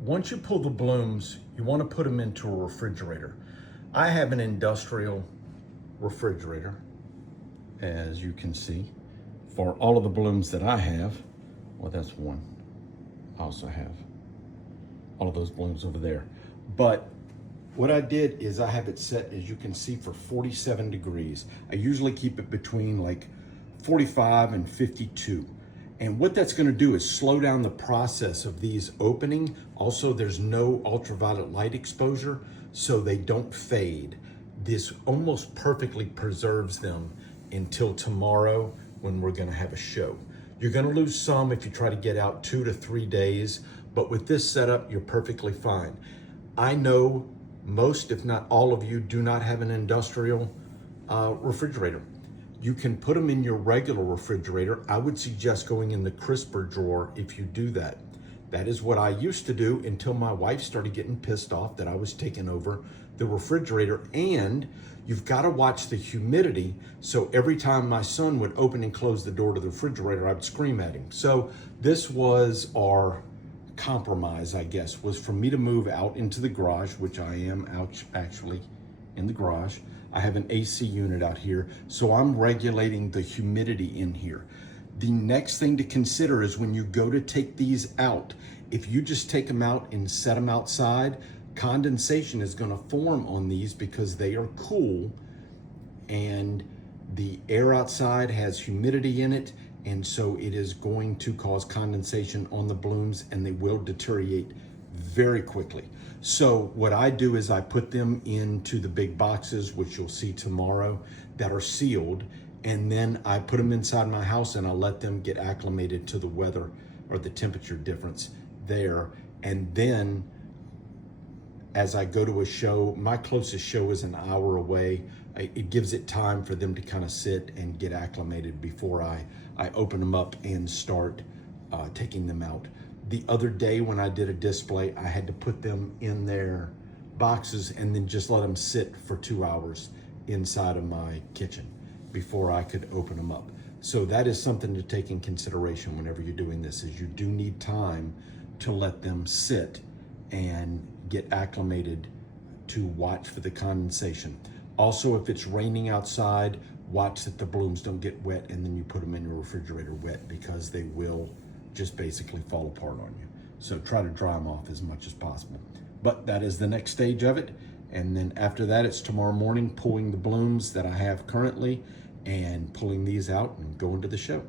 once you pull the blooms, you want to put them into a refrigerator. I have an industrial refrigerator, as you can see, for all of the blooms that I have. Well, that's one. I also have all of those blooms over there. But what I did is I have it set, as you can see, for 47 degrees. I usually keep it between like 45 and 52. And what that's gonna do is slow down the process of these opening. Also, there's no ultraviolet light exposure, so they don't fade. This almost perfectly preserves them until tomorrow when we're gonna have a show. You're gonna lose some if you try to get out 2 to 3 days, but with this setup, you're perfectly fine. I know most, if not all of you, do not have an industrial refrigerator. You can put them in your regular refrigerator. I would suggest going in the crisper drawer if you do that. That is what I used to do until my wife started getting pissed off that I was taking over the refrigerator. And you've got to watch the humidity. So every time my son would open and close the door to the refrigerator, I'd scream at him. So this was our compromise, I guess, was for me to move out into the garage, which I am out actually in the garage. I have an AC unit out here, so I'm regulating the humidity in here. The next thing to consider is when you go to take these out, if you just take them out and set them outside, condensation is going to form on these because they are cool and the air outside has humidity in it, and so it is going to cause condensation on the blooms and they will deteriorate very quickly. So what I do is I put them into the big boxes, which you'll see tomorrow, that are sealed, and then I put them inside my house and I let them get acclimated to the weather or the temperature difference there. And then as I go to a show, my closest show is an hour away. It gives it time for them to kind of sit and get acclimated before I open them up and start taking them out. The other day when I did a display, I had to put them in their boxes and then just let them sit for 2 hours inside of my kitchen before I could open them up. So that is something to take in consideration whenever you're doing this, is you do need time to let them sit and get acclimated to watch for the condensation. Also, if it's raining outside, watch that the blooms don't get wet and then you put them in your refrigerator wet, because they will just basically fall apart on you. So try to dry them off as much as possible. But that is the next stage of it. And then after that, it's tomorrow morning pulling the blooms that I have currently and pulling these out and going to the show.